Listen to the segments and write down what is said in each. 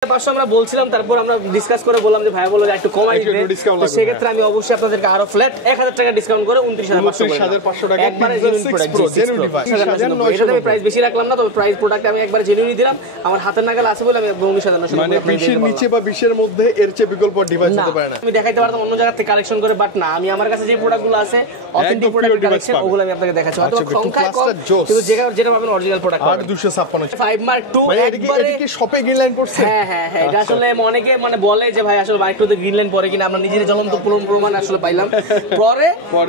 500 আমরা বলছিলাম, তারপর আমরা ডিসকাস করে বললাম যে ভাই বললো যে একটু কমাই দিতে, তো সেক্ষেত্রে আমি অবশ্যই আপনাদেরকে আরো ফ্ল্যাট 1000 টাকা ডিসকাউন্ট করে 29500 টাকা একবারে জেনুইন প্রোডাক্ট। এটা আমি প্রাইস বেশি রাখলাম না, তবে প্রাইস প্রোডাক্ট আমি একবারে জেনুইনই দিলাম। আমার হাতের নাগাল আছে বলে আমি 19900 মানে 20 এর নিচে বা 20 এর মধ্যে এর চেয়ে বিকল্প ডিভাইস হতে পারে না। আমি দেখাইতে পারতাম অন্য জায়গা থেকে কালেকশন করে, বাট না, আমি আমার কাছে যে প্রোডাক্টগুলো আছে অথেন্টিক প্রোডাক্ট কালেকশন, ওগুলো আমি আপনাকে দেখাচ্ছি। হয়তো সংখ্যায় কম, কিন্তু যেটা পাবেন অরিজিনাল প্রোডাক্ট পাবেন। 256 5 মার্ক 2 একবারে এটা কি শপে গ্রিন লাইন পড়ছে? হ্যাঁ, এটা আসলে অনেকে মানে বলে যে ভাই আসলে মাইক্রোতে গ্রিন লাইন পরে কিনা, আমরা নিজের জ্বলন্ত প্রমাণ আসলে পাইলাম পরে,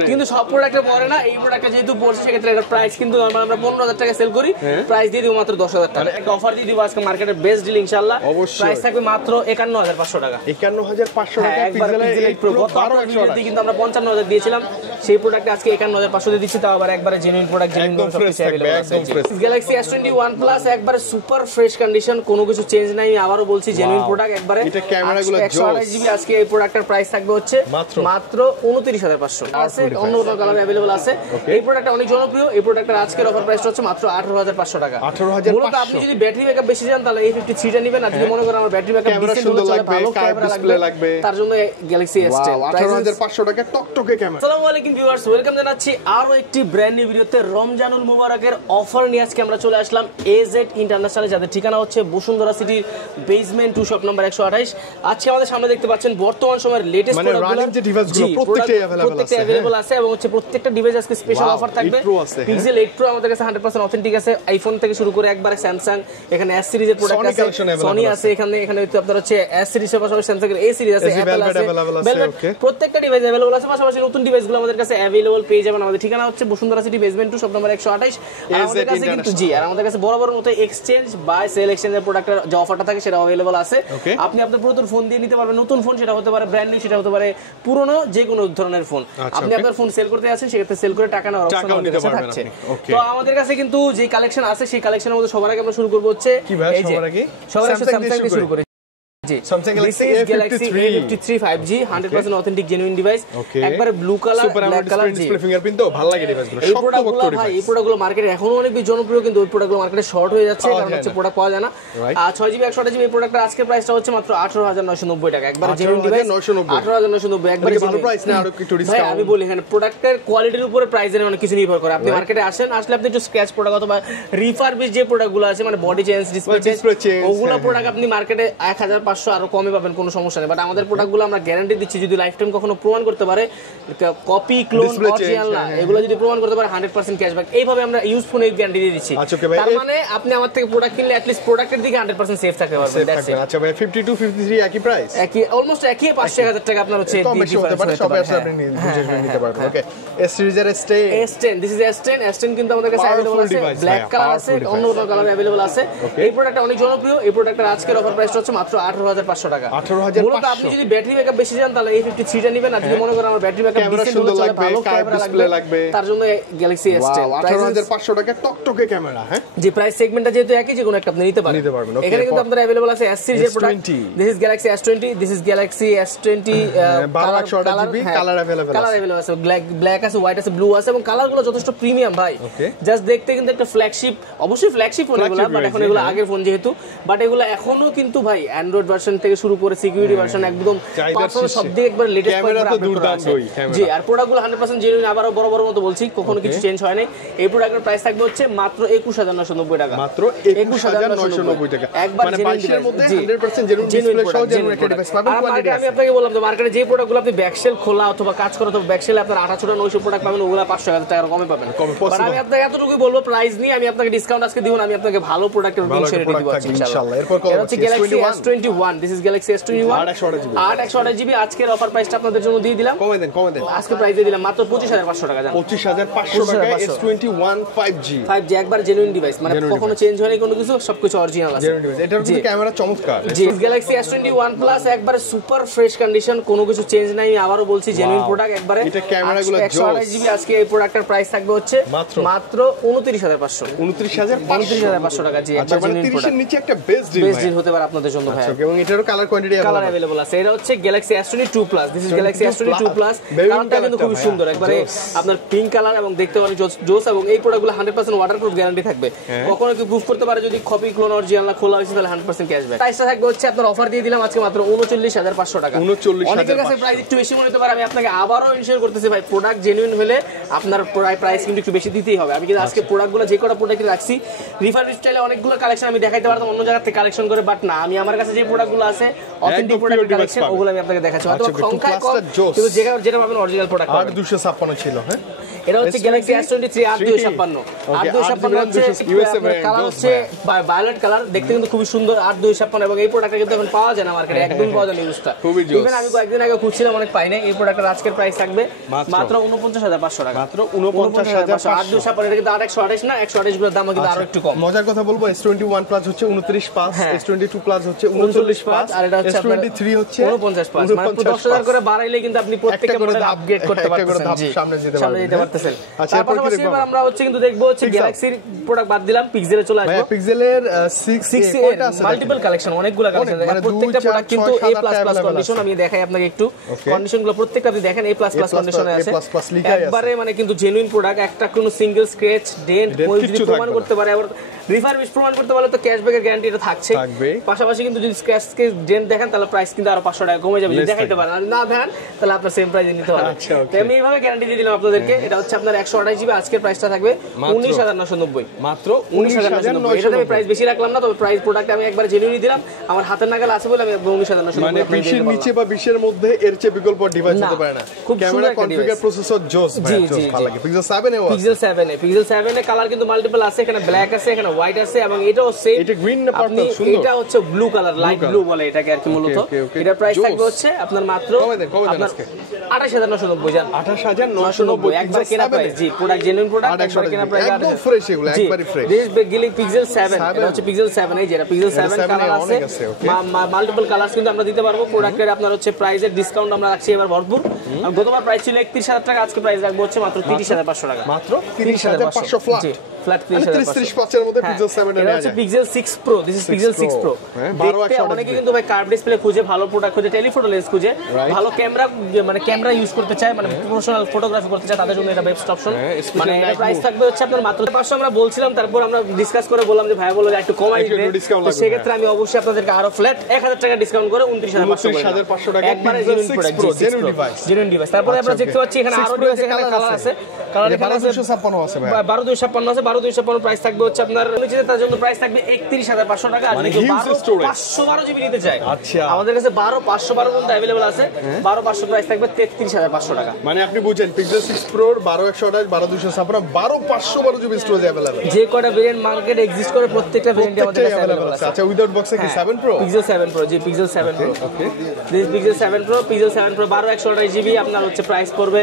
কিন্তু সব প্রোডাক্টে পরে না। এই প্রোডাক্টটা যেহেতু পড়ছে সেক্ষেত্রে এটার প্রাইস কিন্তু আমরা 15000 টাকা সেল করি, প্রাইস দিয়ে দিব মাত্র 10000 টাকা। একটা অফার দিয়ে দিব আজকে মার্কেটের বেস্ট ডিল ইনশাআল্লাহ। প্রাইস থাকবে মাত্র 51500 টাকা। 51500 টাকা পিক্সেল প্রো 1200 দিয়ে কিন্তু আমরা 55000 দিয়েছিলাম, সেই প্রোডাক্ট আজকে 51500 দিয়ে দিচ্ছি, তাও আবার একবারে জেনুইন প্রোডাক্ট, জেনুইন সবকিছু अवेलेबल আছে। গ্যালাক্সি S21 প্লাস একবারে সুপার ফ্রেশ কন্ডিশন, কোনো কিছু চেঞ্জ নাই। আমি আবারো বলছি জেনুইন প্রোডাক্ট একবারে। এটা ক্যামেরাগুলো 128 জিবি আজকে এই প্রোডাক্টের প্রাইস থাকবে হচ্ছে মাত্র 29500 আছে। অন্য অন্য কালার अवेलेबल আছে। এই প্রোডাক্টটা অনেক জনপ্রিয়। এই প্রোডাক্টের আজকের অফার প্রাইস হচ্ছে মাত্র 18500 টাকা। মূলত আপনি যদি ব্যাটারি ব্যাকআপ বেশি চান তাহলে A53 টা নেবেন, আর যদি মনে করেন আমার ব্যাটারি ব্যাকআপ ডিসেন্ট হলে চলে, ভালো ক্যামেরা লাগবে, তার জন্য গ্যালাক্সি S10 18500 টাকা টকটকে ক্যামেরা। আসসালামু আলাইকুম ভিউয়ার্স, ওয়েলকাম জানাচ্ছি আরো একটি ব্র্যান্ড নিউ ভিডিওতে। রমজানুল মুবারকের অফার নিয়ে আজকে আমরা চলে আসলাম AZ ইন্টারন্যাশনাল, যাদের ঠিকানা হচ্ছে বসুন্ধরা সিটির বেসমেন্ট 2 শপ নাম্বার 128। আজকে আমাদের সামনে দেখতে পাচ্ছেন বর্তমান সময়ের লেটেস্ট প্রোডাক্টগুলো, যে ডিভাইসগুলো প্রত্যেকটাই अवेलेबल আছে, এবং হচ্ছে প্রত্যেকটা ডিভাইস আজকে স্পেশাল অফার থাকবে। পিক্সেল 8 Pro আমাদের কাছে 100% অথেন্টিক আছে। আইফোন থেকে শুরু করে একবারে স্যামসাং, এখানে S সিরিজের প্রোডাক্ট আছে, সনি আছে, এখানে হচ্ছে আপনার হচ্ছে S সিরিজের পাশাপাশি স্যামসাং এর A সিরিজ আছে, অ্যাপল আছে, প্রত্যেকটা ডিভাইস अवेलेबल আছে। পাশাপাশি নতুন ডিভাইসগুলো আমাদের কাছে अवेलेबल পেয়ে যাবেন। আমাদের ঠিকানা হচ্ছে Bashundhara city basement 2 shop number 128। আর আমাদের কাছে কিন্তু আর আমাদের কাছে বড় মতো এক্সচেঞ্জ বাই সেল এক্সচেঞ্জের প্রোডাক্টের যে অফারটা থাকে সেটা अवेलेबल আছে। আপনি আপনার পুরাতন ফোন দিয়ে নিতে পারবেন নতুন ফোন, সেটা হতে পারে ব্র্যান্ড নিউ, সেটা হতে পারে পুরনো, যে কোনো ধরনের ফোন। আপনি আপনার ফোন সেল করতে আছেন, সেক্ষেত্রে সেল করে টাকা নেওয়ার অপশন আমাদের কাছে থাকছে। তো আমাদের কাছে কিন্তু যে কালেকশন আছে সেই কালেকশনের মধ্যে সবার আগে আমরা শুরু করব হচ্ছে এই যে স্যামসাং দিয়ে শুরু করে Samsung Galaxy A53 5G 100% authentic genuine device, একবারে blue colour, black colour, display fingerprint, তো ভালো লাগে ডিভাইসগুলো। এই প্রোডাক্টগুলো ভাই, এই প্রোডাক্টগুলো মার্কেটে এখনো অনেক বেশি জনপ্রিয়, কিন্তু ওই প্রোডাক্টগুলো মার্কেটে শর্ট হয়ে যাচ্ছে, কারণ হচ্ছে প্রোডাক্ট পাওয়া যায় না। আর 6GB 128GB এই প্রোডাক্টের আজকের প্রাইসটা হচ্ছে মাত্র 18990 টাকা, একবারে জেনুইন ডিভাইস 18990, একবারে ভালো প্রাইস না, আরো একটু ডিসকাউন্ট। আমি বলি এখানে প্রোডাক্টের কোয়ালিটির উপরে প্রাইসের অনেক কিছু নির্ভর করে। আপনি মার্কেটে আসলে আপনি একটু স্ক্র্যাচ প্রোডাক্ট অথবা রিফারবিশ যে প্রোডাক্টগুলো আছে, মানে বডি চেঞ্জ, ডিসপ্লে চেঞ্জ, ওগুলো প্রোডাক্ট আপনি মার্কেটে 1500 আরো কমে পাবেন, কোনো সমস্যা নেই। বাট আমাদের প্রোডাক্টগুলো আমরা গ্যারান্টি দিচ্ছি, যদি লাইফ টাইম কখনো প্রমাণ করতে পারে কপি, ক্লোন, অরিজিনাল না, এগুলো যদি প্রমাণ করতে পারে 100% ক্যাশব্যাক। এইভাবে আমরা ইউজ ফোনে গ্যারান্টি দিয়ে দিচ্ছি। তার মানে আপনি আমার থেকে প্রোডাক্ট কিনলে at least প্রোডাক্টের দিকে 100% সেফ থাকতে পারবেন। That's it. আচ্ছা ভাই, 52 53 একই প্রাইস, একই অলমোস্ট একই, 5-1000 টাকা আপনার হচ্ছে ডিফারেন্স হতে পারে, সব আসলে আপনি নিতে পারবেন। ওকে, S সিরিজের S10, দিস ইজ S10 কিন্তু আমাদের কাছে अवेलेबल আছে, ব্ল্যাক কালার আছে, অন্য অন্য কালার अवेलेबल আছে। এই প্রোডাক্টটা অনেক জনপ্রিয়। এই প্রোডাক্টের আজকের অফার প্রাইস হচ্ছে মাত্র 18500 টাকা। মূলত আপনি যদি ব্যাটারি ব্যাকআপ বেশি চান তাহলে A53 টা নেবেন, আর যদি মনে করেন আমার ব্যাটারি ব্যাকআপ ডিসেন্ট হলে চলে, ভালো ক্যামেরা লাগবে, তার জন্য গ্যালাক্সি S10 18500 টাকা টকটকে ক্যামেরা। হ্যাঁ, যে প্রাইস সেগমেন্টটা যেহেতু একই, যে কোনো একটা আপনি নিতে পারবেন। এখানে কিন্তু আপনাদের अवेलेबल আছে S সিরিজের product. This is Galaxy S20, this is Galaxy S20 12GB colour available আছে, ব্ল্যাক আছে, হোয়াইট আছে, ব্লু আছে, এবং কালারগুলো যথেষ্ট প্রিমিয়াম ভাই। জাস্ট দেখতে কিন্তু একটা ফ্ল্যাগশিপ, অবশ্যই ফ্ল্যাগশিপ ফোন এগুলো, বাট এখন এগুলো আগের ফোন যেহেতু, বাট এগুলো এখনো কিন্তু ভাই অ্যান্ড্রয়েড ভার্সন থেকে শুরু করে সিকিউরিটি ভার্সন একদম সব দিকে একবার লেটেস্ট ক্যামেরা তো দুর্দান্ত। জি, আর প্রোডাক্টগুলো 100% জেনুইন। আবারো বড় মতো বলছি, কখনো কিছু চেঞ্জ হয় নাই। এই প্রোডাক্টের প্রাইস থাকবে হচ্ছে মাত্র 21990 টাকা, মাত্র 21990 টাকা, মানে 22 এর মধ্যে 100% জেনুইন ডিসপ্লে সহ জেনুইন একটা ডিভাইস পাবেন। কোয়ালিটি আমি আপনাকে বললাম যে মার্কেটে যে প্রোডাক্টগুলো আপনি ব্যাকসেল খোলা অথবা কাজ করা, অথবা ব্যাকসেল আপনার 800-900 প্রোডাক্ট পাবেন, ওগুলা 500 টাকা কমে পাবেন। আর আমি আপনাকে এতটুকুই বলবো, প্রাইস নিয়ে আমি আপনাকে ডিসকাউন্ট আজকে দিব না, আমি আপনাকে ভালো প্রোডাক্টের রিভিউ দিব ইনশাআল্লাহ। এরপর হচ্ছে Galaxy S21, this is Galaxy S21 828GB আজকের অফার প্রাইসটা আপনাদের জন্য দিয়ে দিলাম। কমে দেন আজকে প্রাইস দিয়ে দিলাম মাত্র 25500 টাকা। জান 25500 টাকা S21 5G একবার জেনুইন ডিভাইস, মানে কখনো চেঞ্জ হয়নি কোনো কিছু, সবকিছু অরিজিনাল আছে। জেনুইন ডিভাইস, এটার কিন্তু ক্যামেরা চমৎকার। জি, গ্যালাক্সি S21 প্লাস একবারে সুপার ফ্রেশ কন্ডিশন, কোনো কিছু চেঞ্জ নাই। আমি আবারো বলছি জেনুইন প্রোডাক্ট একবারে। এটা ক্যামেরাগুলো 128GB আজকে এই প্রোডাক্টের প্রাইস থাকবে হচ্ছে মাত্র 29500 29500 টাকা। জি, একবার জেনুইন প্রোডাক্ট। 30 এর নিচে একটা বেস্ট ডিল হতে পারে আপনাদের জন্য ভাই। এবং এটারও কালার কোয়ান্টিটি কালার अवेलेबल আছে। এটা হচ্ছে Galaxy S22 Plus, this is Galaxy S22 Plus। কালারটা কিন্তু খুব সুন্দর, একবারে আপনার পিঙ্ক কালার এবং দেখতে অনেক জোস, এবং এই প্রোডাক্টগুলো 100% ওয়াটারপ্রুফ গ্যারান্টি থাকবে। কখনো কি প্রুফ করতে পারে যদি কপি ক্লোন অরিজিনাল না খোলা হয়েছে তাহলে 100% ক্যাশব্যাক। প্রাইসটা থাকবে হচ্ছে আপনার অফার দিয়ে দিলাম আজকে মাত্র 39,500 টাকা। অনেকের কাছে প্রাইস একটু বেশি মনে হতে পারে, আমি আপনাকে আবারও ইনশিওর করতেছি ভাই প্রোডাক্ট জেনুইন হলে আপনার প্রাইস কিন্তু একটু বেশি দিতেই হবে। আমি কিন্তু আজকে প্রোডাক্টগুলো যে কটা প্রোডাক্ট রাখছি রিফারবিশ স্টাইলে অনেকগুলো কালেকশন আমি দেখাইতে পারতাম অন্য জায়গা থেকে কালেকশন করে, বাট না, আমি আমার কাছে যে প্রোডাক্টগুলো আছে অথেন্টিক প্রোডাক্ট কালেকশন ওগুলো আমি আপনাকে দেখাচ্ছি। হয়তো সংখ্যায় কম কিন্তু যেটা পাবেন অরিজিনাল প্রোডাক্ট পাবেন। 8256 ছিল। হ্যাঁ, এটা হচ্ছে Galaxy S23 8256 হচ্ছে ইউএসএ কালার হচ্ছে ভায়োলেট কালার, দেখতে কিন্তু খুবই সুন্দর 8256, এবং এই প্রোডাক্টটা কিন্তু এখন পাওয়া যায় না মার্কেটে, একদম পাওয়া যায় না ইউজটা। ইভেন আমি কয়েকদিন আগে খুঁজছিলাম অনেক পাই না। এই প্রোডাক্টের আজকের প্রাইস থাকবে মাত্র 49,500 টাকা। মাত্র 49,500। 8256 এটা কিন্তু 128 না, 128 গুলোর দাম কিন্তু আরো একটু কম। মজার কথা বলবো, S21 Plus হচ্ছে 29,500, S22 Plus হচ্ছে 39,500, আর এটা হচ্ছে S23 হচ্ছে 49,500, মানে 10,000 করে বাড়াইলে কিন্তু আপনি প্রত্যেকটা মডেল আপগ্রেড করতে পারতেছেন। জি, সামনে যেতে পারতেছেন। আচ্ছা, পাশাপাশি এবার আমরা হচ্ছে কিন্তু দেখবো হচ্ছে গ্যালাক্সির প্রোডাক্ট বাদ দিলাম, পিক্সেলে চলে আসবো। পিক্সেলের 6 কয়টা আছে, মাল্টিপল কালেকশন, অনেকগুলো কালেকশন। প্রত্যেকটা প্রোডাক্ট কিন্তু A++ কন্ডিশন, আমি দেখাই আপনাকে একটু কন্ডিশনগুলো প্রত্যেকটা আপনি দেখেন A++ কন্ডিশনে আছে একবারে, মানে কিন্তু জেনুইন প্রোডাক্ট, একটা কোনো সিঙ্গেল স্ক্র্যাচ ডেন্ট যদি প্রমাণ করতে পারে, আবার রিফারবিশ প্রমাণ করতে পারলে তো ক্যাশব্যাকের গ্যারান্টি এটা থাকছে। পাশাপাশি কিন্তু যদি স্ক্র্যাচ ডেন্ট দেখেন তাহলে প্রাইস কিন্তু আরো 500 টাকা কমে যাবে, যদি দেখাইতে পারেন, আর না দেখেন তাহলে আপনার সেম প্রাইসে নিতে পারবেন। তো আমি এইভাবে গ্যারান্টি দিয়ে দিলাম আপনাদেরকে। এটা হচ্ছে আপনার 128 জিবি, আজকের প্রাইসটা থাকবে 19,990 মাত্র 19,990। এটা আমি প্রাইস বেশি রাখলাম না, তবে প্রাইস প্রোডাক্ট আমি একবার জেনুইনলি দিলাম, আমার হাতের নাগাল আছে বলে আমি 19,990। মানে 20 এর নিচে বা 20 এর মধ্যে এর চেয়ে বিকল্প ডিভাইস হতে পারে না। ক্যামেরা কনফিগার প্রসেসর জোস ভাই, জোস ভালো লাগে। Pixel 7 এও আছে, Pixel 7 এ কালার কিন্তু মাল্টিপল আছে, এখানে ব্ল্যাক আছে, এখানে হোয়াইট আছে, এবং এটাও সেম। এটা গ্রিন না পার্পল, সুন্দর। এটা হচ্ছে ব্লু কালার, লাইট ব্লু বলে এটাকে আর কি মূলত। এটার প্রাইস থাকবে হচ্ছে আপনার মাত্র 28,990 জান, 28,990 একবার কেনা প্রাইস। জি, প্রোডাক্ট জেনুইন প্রোডাক্ট, একবার কেনা প্রাইস, একদম ফ্রেশ, এগুলো একবারই ফ্রেশ। দিস গিলিং Pixel 7, এটা হচ্ছে Pixel 7, এই যেটা Pixel 7 কালার আছে, মাল্টিপল কালারস কিন্তু আমরা দিতে পারবো। প্রোডাক্টের আপনার হচ্ছে প্রাইসের ডিসকাউন্ট আমরা রাখছি এবার ভরপুর। আর গতবার প্রাইস ছিল 31,000 টাকা, আজকে প্রাইস রাখবো হচ্ছে মাত্র 30,500 টাকা। মাত্র 30,500 ফ্ল্যাট, ফ্ল্যাট 30,500 এর মধ্যে Pixel 7 এর আছে। Pixel 6 Pro, this is Pixel 6 Pro। অনেকে কিন্তু ভাই কার্ভ ডিসপ্লে খুঁজে, ভালো প্রোডাক্ট খুঁজে, টেলিফটো লেন্স খুঁজে, ভালো ক্যামেরা, মানে ক্যামেরা ইউজ করতে চায়, মানে প্রফেশনাল ফটোগ্রাফি করতে চায়, তাদের জন্য এটা বেস্ট অপশন। মানে এর প্রাইস থাকবে হচ্ছে আপনার মাত্র 500 আমরা বলছিলাম, তারপর আমরা ডিসকাস করে বললাম যে ভাই বললো একটু কমাই দিবে, তো সেই ক্ষেত্রে আমি অবশ্যই আপনাদেরকে আরো ফ্ল্যাট 1,000 টাকা ডিসকাউন্ট করে 29,500 টাকা একবারে জেনুইন প্রোডাক্ট, জেনুইন ডিভাইস। তারপরে আমরা দেখতে পাচ্ছি এখানে আরো ডিভাইস, এখানে কালার আছে, কালার এখানে 1256 আছে ভাই, 1256 আছে, 1256 প্রাইস থাকবে হচ্ছে আপনার নিচে, তার জন্য প্রাইস থাকবে 31,500 টাকা। আর যদি 512 জিবি নিতে চাই, আচ্ছা আমাদের কাছে 512 পর্যন্ত अवेलेबल আছে, 512 প্রাইস থাকবে 33,500 টাকা। মানে আপনি বুঝেন Pixel 6 Pro 12128 12256 12512 GB storage available, যে কয়টা ভেরিয়েন্ট মার্কেটে এক্সিস্ট করে প্রত্যেকটা ভেরিয়েন্টে আমাদের কাছে अवेलेबल আছে। আচ্ছা, উইদাউট বক্সে কি 7 Pro? Pixel 7 Pro, G Pixel 7 Pro, okay this Pixel 7 Pro, Pixel 7 Pro 12128 GB আপনার হচ্ছে প্রাইস পড়বে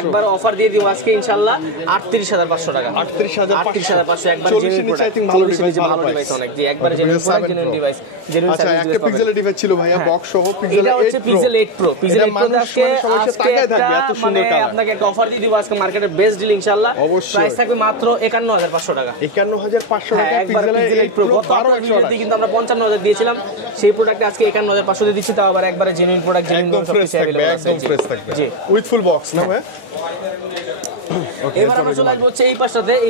একবার অফার দিয়ে দিব আজকে ইনশাআল্লাহ 38,500 টাকা। 38,500 একবার জেনুইন প্রোডাক্ট, ভালো ডিভাইস অনেক, জি একবার genuine product, genuine device, genuine service. আচ্ছা, একটা পিক্সেলের ডিভাইস ছিল ভাইয়া বক্স সহ, Pixel 8 Pro। Pixel 8 Pro আজকে এত সুন্দর কালার, আপনাকে একটা অফার দিয়ে দিব আজকে মার্কেটের বেস্ট ডিল ইনশাআল্লাহ। প্রাইস থাকবে মাত্র 51,500 টাকা। 51,500 টাকা Pixel 8 Pro। গত ভিডিওতে কিন্তু আমরা 55,000 দিয়েছিলাম, সেই প্রোডাক্টে আজকে 51,500 দিয়ে দিচ্ছি, তাও আবার একবারে জেনুইন প্রোডাক্ট, জেনুইন ফ্রেশ থাকবে, একদম ফ্রেশ থাকবে, জি উইথ ফুল বক্স না ভাই। এবার আমরা চলে আসবো হচ্ছে এই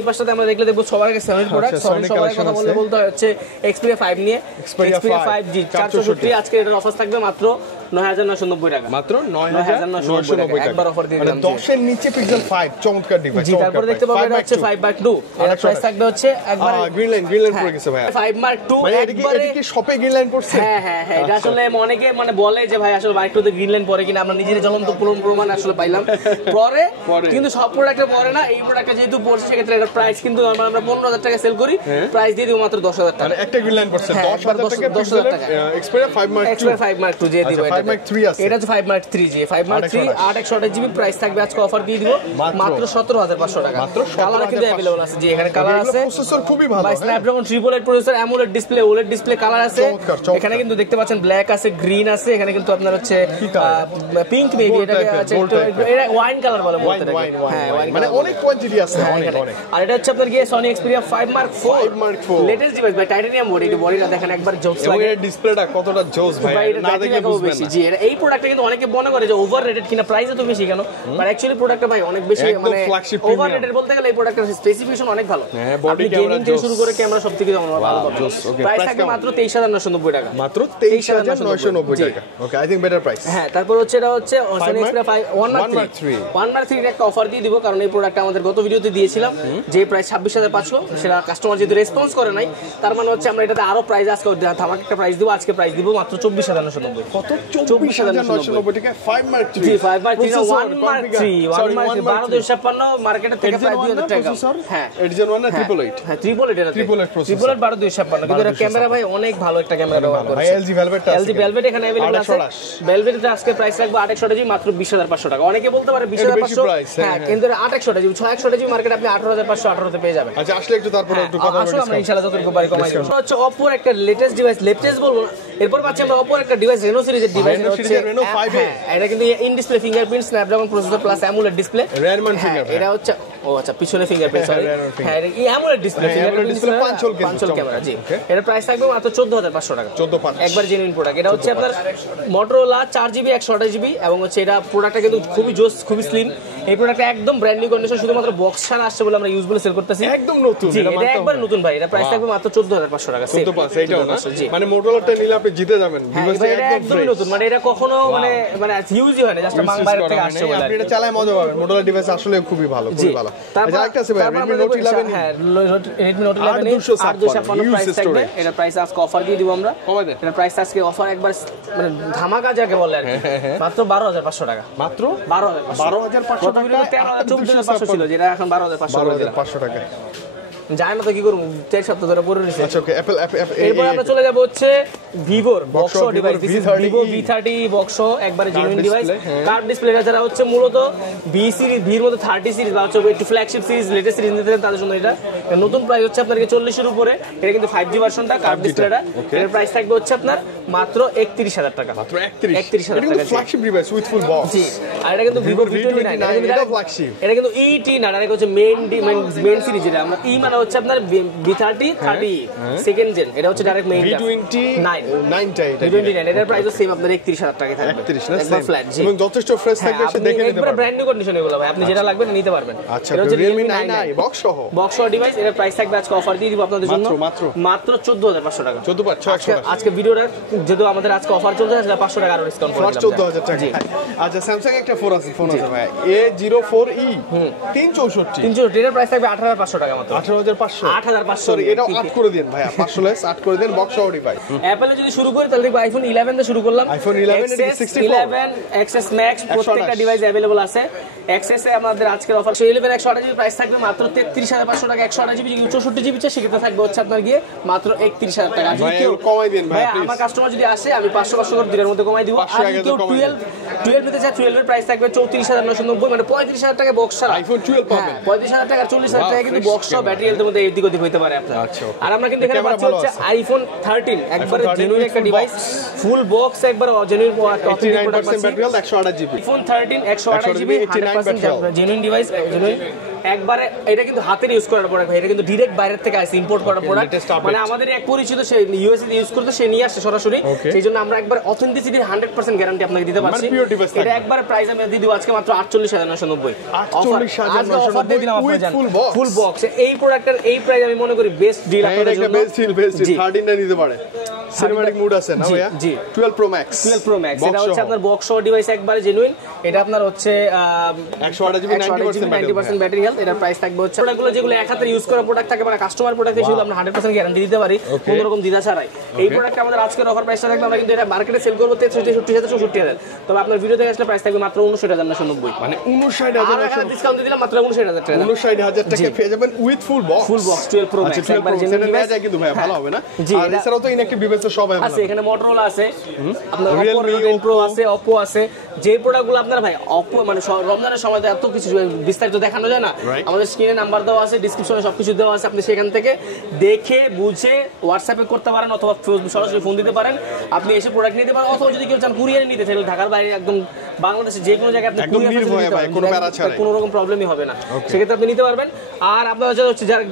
পাশটাতে আমরা দেখলে দেখবো সবার কাছে সনির প্রোডাক্ট। সবার কথা বলতে হচ্ছে Xperia 5 নিয়ে, Xperia 5G 464, আজকে এটার অফার থাকবে মাত্র 9,990 টাকা, মাত্র 9,990 টাকা একবার অফার দিয়ে দিলাম। 10 এর নিচে Pixel 5 চমৎকার ডিভাইস। জি, তারপর দেখতে পাবেন এটা হচ্ছে 5 Mark 2, এর প্রাইস থাকবে হচ্ছে একবার গ্রিন লাইন পড়ে গেছে ভাই, 5 Mark 2 একবারে। এটা কি শপে গ্রিন লাইন পড়ছে? হ্যাঁ, এটা আসলে অনেকে মানে বলে যে ভাই আসলে Mark 2 তে গ্রিন লাইন পড়ে কিনা, আমরা নিজের জ্বলন্ত প্রমাণ আসলে পাইলাম পরে, কিন্তু সব প্রোডাক্টে পড়ে না। এই প্রোডাক্টে যেহেতু পড়ছে সেক্ষেত্রে এটার প্রাইস কিন্তু আমরা 15,000 টাকা সেল করি, প্রাইস দিয়ে দিব মাত্র 10,000 টাকা। মানে একটা গ্রিন লাইন পড়ছে 10,000 টাকা, Xperia 5 Mark 2 দিয়ে দিব এটা 5 Mark 3 আছে, এটা হচ্ছে 5 Mark 3 জি, 5 Mark 3 828 জিবি প্রাইস থাকবে আজকে অফার দিয়ে দিব মাত্র 17500 টাকা। কালার কিন্তু अवेलेबल আছে জি, এখানে কালার আছে, প্রসেসর খুবই ভালো, Snapdragon 888 processor, AMOLED display, OLED display, colour আছে এখানে কিন্তু দেখতে পাচ্ছেন, ব্ল্যাক আছে, গ্রিন আছে, এখানে কিন্তু আপনার হচ্ছে পিঙ্ক মেবি, এটা আছে এটা ওয়াইন কালার বলে বলতে পারেন, হ্যাঁ ওয়াইন মানে অনেক কোয়ান্টিটি আছে, অনেক অনেক। আর এটা হচ্ছে আপনার গিয়ে Sony Xperia 5 Mark 4 latest device ভাই, টাইটানিয়াম বডি, এই বডিটা দেখেন একবার জোস লাগে, এর ডিসপ্লেটা কতটা জোস ভাই, না দেখলে বুঝবেন না। জি এই প্রোডাক্টটা কিন্তু অনেকে মনে করে যে ওভাররেটেড কিনা, প্রাইস এত বেশি কেন, বাট অ্যাকচুয়ালি প্রোডাক্টটা ভাই অনেক বেশি মানে ওভাররেটেড বলতে গেলে এই প্রোডাক্টের স্পেসিফিকেশন অনেক ভালো, আপনি গেমিং থেকে শুরু করে ক্যামেরা সব থেকে ভালো পাবেন। প্রাইস থাকবে মাত্র 23990 টাকা, মাত্র 23990 টাকা। ওকে, আই থিং বেটার প্রাইস। হ্যাঁ, তারপর হচ্ছে এটা হচ্ছে Sony Xperia 1 Mark 3 1 Mark 3 এর একটা অফার দিয়ে দিব, কারণ এই প্রোডাক্টটা আমাদের গত ভিডিওতে দিয়েছিলাম যে প্রাইস 26500, সেটা কাস্টমার যেহেতু রেসপন্স করে নাই, তার মানে হচ্ছে আমরা এটাতে আরো প্রাইস আজকে ধামাক একটা প্রাইস দিব, আজকে প্রাইস দিব মাত্র 24990। কত? 24990 টাকা 5 Mark 3 জি, 5 Mark 3 1 Mark 3 12256 মার্কেটে থেকে প্রায় 2000 টাকা। হ্যাঁ, এডিশন 1 না 888? হ্যাঁ 888 এটা 12256, কিন্তু এটা ক্যামেরা ভাই অনেক ভালো একটা ক্যামেরা ব্যবহার করে। ভাই LG Velvet আছে, LG Velvet এখানে अवेलेबल আছে, Velvet এর আজকে প্রাইস রাখবো 828 জিবি মাত্র 20500 টাকা। অনেকে বলতে পারে 20500, হ্যাঁ কিন্তু 828 জিবি 628 জিবি মার্কেটে আপনি 18518 তে পেয়ে যাবেন। আচ্ছা, আসলে একটু তারপরে একটু কথা বলবো, আসলে আমরা ইনশাআল্লাহ যতটুকু পারি কমাই দেব। হচ্ছে Oppo এর একটা লেটেস্ট ডিভাইস, লেটেস্ট বলবো না, এরপর পাচ্ছি আমরা Oppo এর একটা ডিভাইস, Reno সিরিজের ডিভাইস, হচ্ছে Reno 5A। এটা কিন্তু in display fingerprint, Snapdragon processor plus AMOLED display, রেয়ারমান ফিঙ্গারপ্রিন্ট, এটা হচ্ছে আচ্ছা পিছনে ফিঙ্গারপ্রিন্ট, সরি হ্যাঁ এই অ্যামোলেড ডিসপ্লে, ফিঙ্গারপ্রিন্ট ডিসপ্লে পাঁচল ক্যামেরা জি। এটা প্রাইস থাকবে মাত্র 14500 টাকা, 14500 একবার জেনুইন প্রোডাক্ট। এটা হচ্ছে আপনার Motorola 4GB 128GB, এবং হচ্ছে এটা প্রোডাক্টটা কিন্তু খুবই জোস, খুবই স্লিম। এই প্রোডাক্টটা একদম ব্র্যান্ড নিউ কন্ডিশন, শুধুমাত্র বক্স ছাড়া আসছে বলে আমরা ইউজ বলে সেল করতেছি, একদম নতুন, এটা একবার নতুন ভাই। এটা প্রাইস থাকবে মাত্র 14500 টাকা, 14500 এটাও না, মানে Motorola-টা নিলে আপনি জিতে যাবেন, ডিভাইসটা একদম নতুন, মানে এটা কখনো মানে ইউজই হয় না, জাস্ট বাইরে থেকে আসছে বলে আপনি এটা চালায় মজা পাবেন। Motorola ডিভাইস আসলে খুবই ভালো, খুবই ভালো। আচ্ছা, একটা আছে ভাই Redmi Note 11, হ্যাঁ Redmi Note 11 856 প্রাইস থাকবে, এটা প্রাইস আজকে অফার দিয়ে দিব আমরা, কমাই দেন। এটা প্রাইস আজকে অফার একবার মানে ধামাকা যাকে বলে আর কি, মাত্র 12500 টাকা, মাত্র 12500 টাকা। 14500 ছিল, যেটা এখন 12500 টাকা। জানি না তো কি করব, 4 সপ্তাহ ধরে পরে রইছে। আচ্ছা ওকে, অ্যাপল এরপর আমরা চলে যাব হচ্ছে ভিভোর বক্সো ডিভাইস, ভিভো V30 বক্সো, একবারে জেনুইন ডিভাইস, কার্ভ ডিসপ্লেটা যারা হচ্ছে মূলত ভি সিরিজ, ভির মধ্যে 30 সিরিজ বা হচ্ছে একটু ফ্ল্যাগশিপ সিরিজ, লেটেস্ট সিরিজ নিতে চান তাদের জন্য এটা নতুন প্রাইস হচ্ছে আপনাদের 40 এর উপরে। এটা কিন্তু 5G ভার্সনটা, কার্ভ ডিসপ্লেটা, এর প্রাইস থাকবে হচ্ছে আপনার মাত্র 31000 টাকা, মাত্র 31000 টাকা। এটা flagship device with full box. জি, আর এটা কিন্তু ভিভো V29, এটা ফ্ল্যাগশিপ, এটা কিন্তু ET না, এটা হচ্ছে মেইন সিরিজ। এটা আমরা ই মানে হচ্ছে আপনার V30 30 সেকেন্ড জেন, এটা হচ্ছে ডাইরেক্ট মেইন V29 টা, এটার প্রাইস সেম আপনার 31000 টাকা থাকবে, 31 না, একবার ফ্ল্যাট। জি, এবং যথেষ্ট ফ্রেশ থাকবে, সে দেখে নিতে পারবেন, ব্র্যান্ড নিউ কন্ডিশন এগুলো ভাই, আপনি যেটা লাগবে নিতে পারবেন। আচ্ছা, এটা Realme 9i বক্স সহ ডিভাইস, এর প্রাইস থাকবে আজকে অফার দিয়ে দিব আপনাদের জন্য মাত্র 14500 টাকা, 14500। আজকে ভিডিওটা যেহেতু আমাদের আজকে অফার চলছে, আজকে 500 টাকা আরো ডিসকাউন্ট করে দিলাম, 14000 টাকা। আচ্ছা, Samsung একটা ফোন আছে ভাই, A04e 364, এর প্রাইস থাকবে 18500 টাকা মাত্র, 18500 সরি, এটা 8 করে দেন ভাই, 500 লেস 8 করে দেন বক্স সহ ডিভাইস। অ্যাপলে যদি শুরু করি তাহলে দেখব iPhone 11 দিয়ে শুরু করলাম, iPhone 11 এর 64 11 XS Max প্রত্যেকটা ডিভাইস अवेलेबल আছে। XS এ আমাদের আজকের অফার 11 128GB প্রাইস থাকবে মাত্র 33500 টাকা, 128GB যদি 64GB চাই সেক্ষেত্রে থাকবে হচ্ছে আপনার গিয়ে মাত্র 31000 টাকা। যদি কেউ কমাই দেন ভাই, আমার কাস্টমার যদি আসে আমি 500 করে দিনের মধ্যে কমাই দিব। আর কেউ 12 নিতে চায়, 12 এর প্রাইস থাকবে 34990, মানে 35000 টাকা বক্স ছাড়া iPhone 12 পাবেন, 35000 টাকা 40000 টাকা কিন্তু বক্স সহ ব্যাটারি হেলথের মধ্যে এদিক ওদিক হইতে পারে আপনার। আর আমরা কিন্তু এখানে পাচ্ছি হচ্ছে iPhone 13 একবারে জেনুইন একটা ডিভাইস, ফুল বক্স একবার genuine product, battery health 128GB, iPhone 13 128GB 100% genuine device, genuine একবারে। এটা কিন্তু হাতের ইউজ করার প্রোডাক্ট ভাই, এটা কিন্তু ডাইরেক্ট বাইরে থেকে আসে, ইম্পোর্ট করা প্রোডাক্ট, মানে আমাদের এক পরিচিত সে ইউএসএ ইউজ করতে, সে নিয়ে আসছে সরাসরি, সেইজন্য আমরা একবার অথেন্টিসিটি 100% গ্যারান্টি আপনাকে দিতে পারছি। এটা একবার প্রাইস আমি দিয়ে দিব আজকে মাত্র 48990, অফার দিয়ে দিলাম আপনাদের জন্য ফুল বক্স। এই প্রোডাক্টের এই প্রাইস আমি মনে করি বেস্ট ডিল আপনাদের জন্য, বেস্ট ডিল 13 টা নিতে পারে। সিনেম্যাটিক মুড আছে না ভাইয়া? জি, 12 Pro Max, এটা হচ্ছে আপনার বক্স সহ ডিভাইস একবারে জেনুইন। এটা আপনার হচ্ছে 128GB 90% ব্যাটারি হেলথ, অফিশিয়াল। এটার প্রাইস থাকবে হচ্ছে প্রোডাক্টগুলো যেগুলো এক হাতে ইউজ করা প্রোডাক্ট থাকে মানে কাস্টমার প্রোডাক্ট সেগুলো আমরা 100% গ্যারান্টি দিতে পারি কোনো রকম দ্বিধা ছাড়াই। এই প্রোডাক্ট আমাদের আজকের অফার প্রাইসটা থাকবে, আমরা কিন্তু এটা মার্কেটে সেল করব 63,67,000, তবে আপনার ভিডিও থেকে আসলে প্রাইস থাকবে মাত্র 59,990, মানে 59,000 ডিসকাউন্ট দিয়ে দিলাম মাত্র 59,000 টাকা। 59,000 টাকা পেয়ে যাবেন with full box. Full box 12 pro max একবার জেনে নিয়ে যায় কিন্তু ভাই ভালো হবে না। আর এছাড়াও তো ইনঅ্যাকটিভ ডিভাইস সব আছে, এখানে Motorola আছে, আপনার Oppo Reno Pro আছে, Oppo আছে। যে প্রোডাক্টগুলো আপনারা ভাই Oppo মানে রমজানের সময় তো এত কিছু বিস্তারিত দেখানো যায় না, আমাদের স্ক্রিনে নাম্বার দেওয়া আছে, ডেসক্রিপশনে সবকিছু দেওয়া আছে, আপনি সেখান থেকে দেখে বুঝে হোয়াটসঅ্যাপে করতে পারেন অথবা সরাসরি ফোন দিতে পারেন, আপনি এসে প্রোডাক্ট নিতে পারেন, অথবা যদি কেউ চান কুরিয়ারে নিতে চাইলে ঢাকার বাইরে একদম বাংলাদেশে যে কোনো জায়গায় আপনি কোনো রকম প্রবলেমই হবে না, সেক্ষেত্রে আপনি নিতে পারবেন। আর আপনারা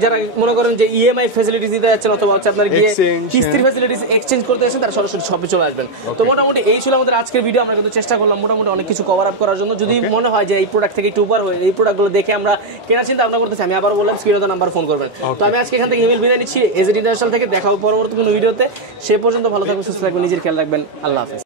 যারা মনে করেন যে ইএমআই ফ্যাসিলিটিস দিতে যাচ্ছেন অথবা হচ্ছে আপনার গিয়ে কিস্তির ফ্যাসিলিটিস এক্সচেঞ্জ করতে আসেন, তারা সরাসরি শপে চলে আসবেন। তো মোটামুটি এই ছিল আমাদের আজকের ভিডিও। আমরা কিন্তু চেষ্টা করলাম মোটামুটি অনেক কিছু কভার আপ করার জন্য। যদি মনে হয় যে এই প্রোডাক্ট থেকে একটু উপর হয়, এই প্রোডাক্টগুলো দেখে আমরা কেনার চিন্তা ভাবনা করতেছি, আমি আবার বললাম স্ক্রিনে নাম্বার ফোন করবেন। তো আমি আজকে এখান থেকে ইমেল বিদায় নিচ্ছি এজেড ইন্টারন্যাশনাল থেকে। দেখা হবে পরবর্তী কোনো ভিডিওতে। সে পর্যন্ত ভালো থাকবেন, সুস্থ থাকবেন, নিজের খেয়াল রাখবেন। আল্লাহ হাফেজ।